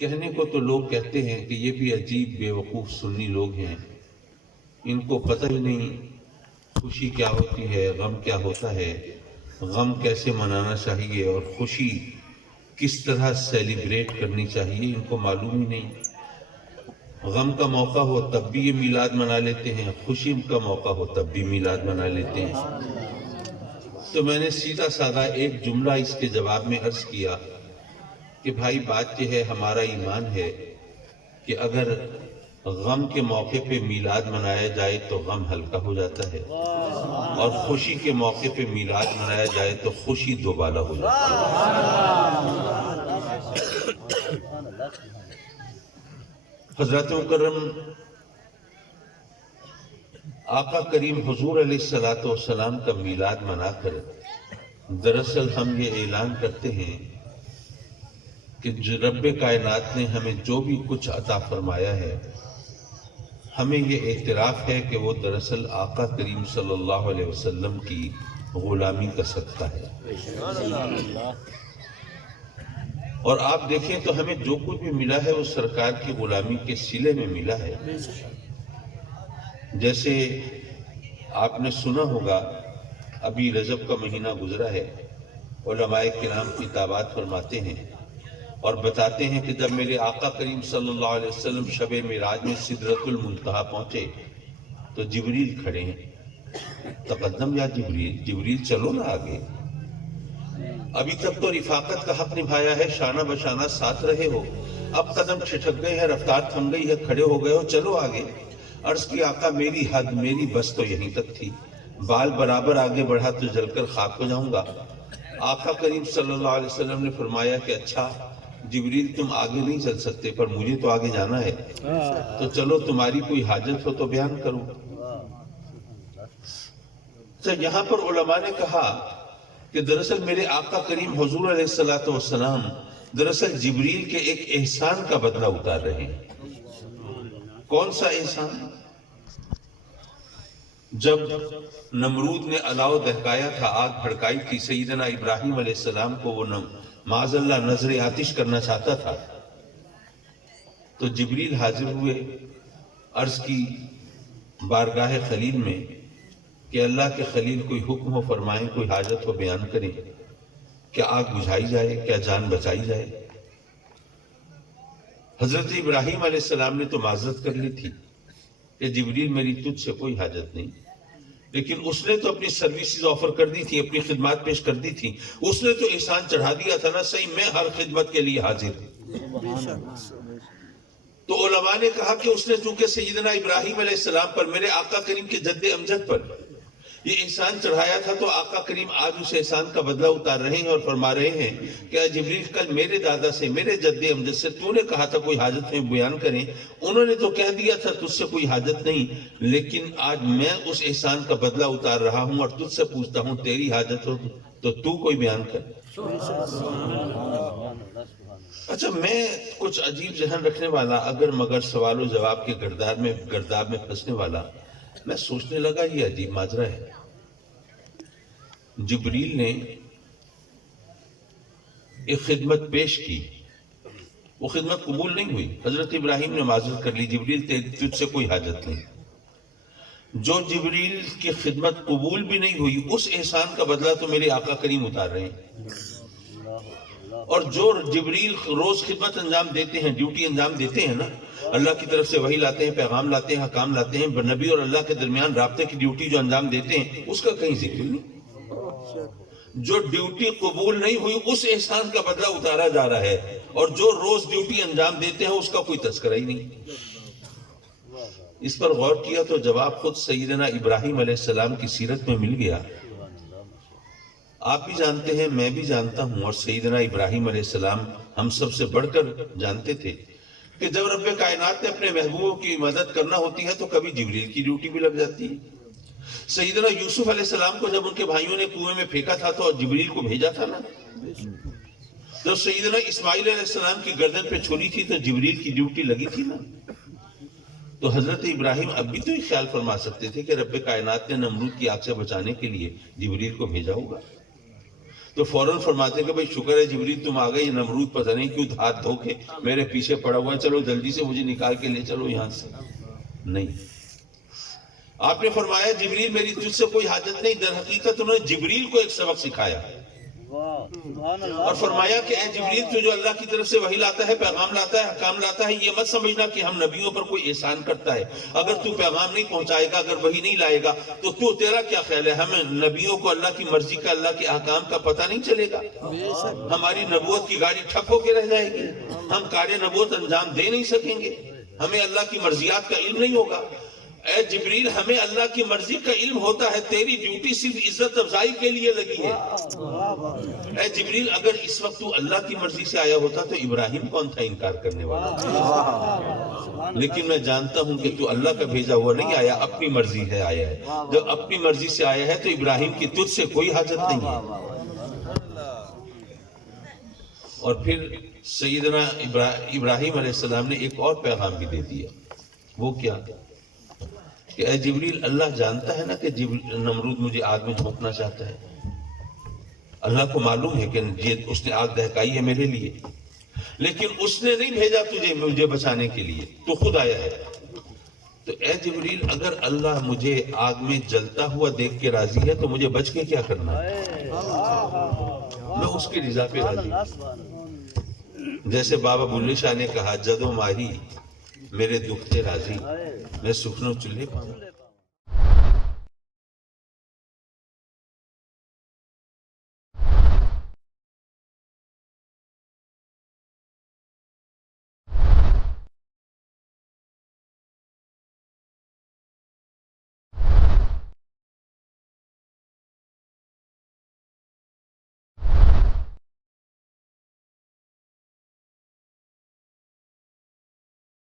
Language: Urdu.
کہنے کو تو لوگ کہتے ہیں کہ یہ بھی عجیب بے وقوف سنی لوگ ہیں، ان کو پتہ ہی نہیں خوشی کیا ہوتی ہے، غم کیا ہوتا ہے، غم کیسے منانا چاہیے اور خوشی کس طرح سیلیبریٹ کرنی چاہیے، ان کو معلوم ہی نہیں۔ غم کا موقع ہو تب بھی یہ میلاد منا لیتے ہیں، خوشی کا موقع ہو تب بھی میلاد منا لیتے ہیں۔ تو میں نے سیدھا سادہ ایک جملہ اس کے جواب میں عرض کیا کہ بھائی بات یہ ہے، ہمارا ایمان ہے کہ اگر غم کے موقع پہ میلاد منایا جائے تو غم ہلکا ہو جاتا ہے، اور خوشی کے موقع پہ میلاد منایا جائے تو خوشی دوبالا ہو جاتی ہے۔ حضرت مکرم آقا کریم حضور علیہ السلام کا میلاد منا کر دراصل ہم یہ اعلان کرتے ہیں کہ جو رب کائنات نے ہمیں جو بھی کچھ عطا فرمایا ہے، ہمیں یہ اعتراف ہے کہ وہ دراصل آقا کریم صلی اللہ علیہ وسلم کی غلامی کا صدقہ ہے۔ اور آپ دیکھیں تو ہمیں جو کچھ بھی ملا ہے وہ سرکار کی غلامی کے صلے میں ملا ہے۔ جیسے آپ نے سنا ہوگا ابھی رجب کا مہینہ گزرا ہے، علماء کرام کتابات فرماتے ہیں اور بتاتے ہیں کہ جب میرے آقا کریم صلی اللہ علیہ وسلم شب معراج میں سدرۃ المنتہا پہنچے تو جبریل کھڑے ہیں، تقدم یا جبریل، جبریل چلو نہ آگے، ابھی تک تو رفاقت کا حق نبھایا ہے، شانہ بشانہ ساتھ رہے ہو، اب قدم چھٹک گئے ہیں، رفتار تھم گئی ہے، کھڑے ہو گئے ہو، چلو آگے۔ عرض کی آقا میری حد، میری بس تو یہیں تک تھی، بال برابر آگے بڑھا تو جل کر خاک ہو جاؤں گا۔ آقا کریم صلی اللہ علیہ وسلم نے فرمایا کہ اچھا جبریل تم آگے نہیں چل سکتے پر مجھے تو آگے جانا ہے، تو چلو تمہاری کوئی حاجت ہو تو بیان کرو۔ تو یہاں پر علماء نے کہا کہ دراصل میرے آقا کریم حضور علیہ السلام دراصل جبریل کے ایک احسان کا بدلہ اتار رہے ہیں۔ کون سا احسان؟ جب نمرود نے الاؤ دہکایا تھا، آگ بھڑکائی تھی، سیدنا ابراہیم علیہ السلام کو وہ معاذ اللہ نظر آتش کرنا چاہتا تھا، تو جبریل حاضر ہوئے، عرض کی بارگاہ خلیل میں کہ اللہ کے خلیل کوئی حکم ہو فرمائیں، کوئی حاجت ہو بیان کریں، کیا آگ بجھائی جائے، کیا جان بچائی جائے؟ حضرت ابراہیم علیہ السلام نے تو معذرت کر لی تھی کہ جبریل میری تجھ سے کوئی حاجت نہیں، لیکن اس نے تو اپنی سروسز آفر کر دی تھی، اپنی خدمات پیش کر دی تھی، اس نے تو احسان چڑھا دیا تھا نا، صحیح میں ہر خدمت کے لیے حاضر ہوں۔ تو علماء نے کہا کہ اس نے چونکہ سیدنا ابراہیم علیہ السلام پر، میرے آقا کریم کے جد امجد پر یہ احسان چڑھایا تھا، تو آقا کریم آج اس احسان کا بدلہ اتار رہے ہیں اور فرما رہے ہیں کہ جبریل کل میرے دادا سے، میرے جد امجد سے تو نے کہا تھا کوئی حاجت میں بیان کریں، انہوں نے تو کہہ دیا تھا تجھ سے کوئی حاجت نہیں، لیکن آج میں اس احسان کا بدلہ اتار رہا ہوں اور تجھ سے پوچھتا ہوں تیری حاجت ہو تو تو کوئی بیان کر۔ اچھا میں کچھ عجیب ذہن رکھنے والا، اگر مگر سوال و جواب کے گرداب میں پھنسنے والا، میں سوچنے لگا یہ عجیب ماجرا ہے۔ جبریل نے ایک خدمت پیش کی، وہ خدمت قبول نہیں ہوئی، حضرت ابراہیم نے معذرت کر لی، جبریل تجھ سے کوئی حاجت نہیں۔ جو جبریل کی خدمت قبول بھی نہیں ہوئی، اس احسان کا بدلہ تو میرے آقا کریم اتار رہے ہیں۔ اور جو جبریل روز خدمت انجام دیتے ہیں، ڈیوٹی انجام دیتے ہیں نا، اللہ کی طرف سے وحی لاتے ہیں، پیغام لاتے ہیں، حکام لاتے ہیں، نبی اور اللہ کے درمیان رابطے کی ڈیوٹی جو انجام دیتے ہیں، اس کا کہیں ذکر نہیں۔ جو ڈیوٹی قبول نہیں ہوئی اس احسان کا بدلہ اتارا جا رہا ہے، اور جو روز ڈیوٹی انجام دیتے ہیں اس کا کوئی تذکرہ ہی نہیں۔ اس پر غور کیا تو جواب خود سیدنا ابراہیم علیہ السلام کی سیرت میں مل گیا۔ آپ بھی جانتے ہیں، میں بھی جانتا ہوں، اور سیدنا ابراہیم علیہ السلام ہم سب سے بڑھ کر جانتے تھے کہ جب رب کائنات نے اپنے محبوبوں کی مدد کرنا ہوتی ہے تو کبھی جبریل کی ڈیوٹی بھی لگ جاتی ہے۔ سیدنا یوسف علیہ السلام کو جب ان کے بھائیوں نے کنویں میں پھینکا تھا تو جبریل کو بھیجا تھا نا۔ جب سیدنا اسماعیل علیہ السلام کی گردن پہ چھری تھی تو جبریل کی ڈیوٹی لگی تھی نا۔ تو حضرت ابراہیم اب بھی تو یہ خیال فرما سکتے تھے کہ رب کائنات نے نمرود کی آگ سے بچانے کے لیے جبریل کو بھیجا ہوگا۔ تو فوراً فرماتے کہ بھائی شکر ہے جبریل تم آ گئے، یہ نمرود پتہ نہیں کیوں ہاتھ دھو کے میرے پیچھے پڑا ہوا ہے، چلو جلدی سے مجھے نکال کے لے چلو یہاں سے. نہیں، آپ نے فرمایا جبریل میری تجھ سے کوئی حاجت نہیں. در حقیقت انہوں نے جبریل کو ایک سبق سکھایا اور فرمایا کہ اے جبریل تو جو اللہ کی طرف سے وحی لاتا ہے، پیغام لاتا ہے، احکام لاتا ہے، یہ مت سمجھنا کہ ہم نبیوں پر کوئی احسان کرتا ہے. اگر تو پیغام نہیں پہنچائے گا، اگر وحی نہیں لائے گا تو تیرا کیا خیال ہے ہمیں نبیوں کو اللہ کی مرضی کا، اللہ کے احکام کا پتہ نہیں چلے گا؟ ہماری نبوت کی گاڑی ٹھپ ہو کے رہ جائے گی، ہم کار نبوت انجام دے نہیں سکیں گے، ہمیں اللہ کی مرضیات کا علم نہیں ہوگا. اے جبریل ہمیں اللہ کی مرضی کا علم ہوتا ہے، تیری ڈیوٹی صرف عزت افزائی کے لیے لگی ہے. اے جبریل اگر اس وقت تو اللہ کی مرضی سے آیا ہوتا تو ابراہیم کون تھا انکار کرنے والا؟ لیکن میں جانتا ہوں کہ تو اللہ کا بھیجا ہوا نہیں آیا، اپنی مرضی سے آیا ہے. جب اپنی مرضی سے آیا ہے تو ابراہیم کی تجھ سے کوئی حاجت نہیں ہے. اور پھر سیدنا ابراہیم علیہ السلام نے ایک اور پیغام بھی دے دیا. وہ کیا کہ اے جبریل اللہ جانتا ہے نا کہ نمرود مجھے آگ میں جھونکنا چاہتا ہے. اللہ کو معلوم ہے کہ اس نے آگ دہکائی ہے میرے لیے، لیکن اس نے نہیں بھیجا تجھے مجھے بچانے کے لیے، تو خود آیا ہے. تو اے جبریل اگر اللہ مجھے آگ میں جلتا ہوا دیکھ کے راضی ہے تو مجھے بچ کے کیا کرنا ہے؟ میں اس کی رضا پہ راضی ہوں. جیسے بابا بلے شاہ نے کہا جدو ماہی میرے دکھ سے راضی، میں سکھنوں چلے پاؤں.